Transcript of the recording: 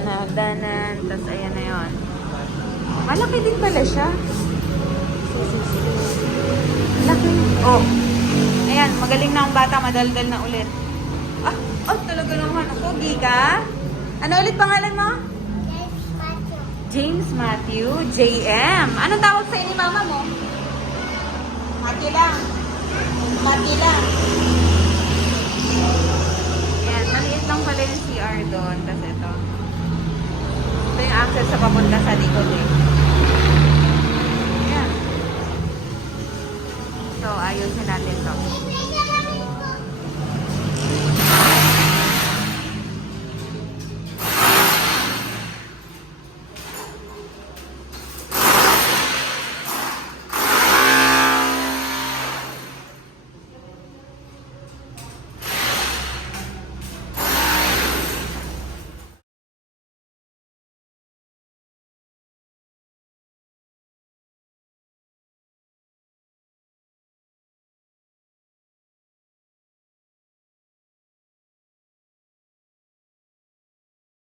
Ayan, hagdanan. Tapos ayan na yun. Malaki din pala siya. Malaki. Oh. Ayan, magaling na ang bata. Madaldal na ulit. Ah, oh, talaga naman. Pogi ka? Ano ulit pangalan mo? James Matthew. JM. Anong tawag sa ni mama mo? Matthew lang. Matthew lang. Ayan, maliit lang pala yung CR doon. Tapos ito. Ito yung access sa papunta sa likod eh. Ayan. So, ayusin natin to.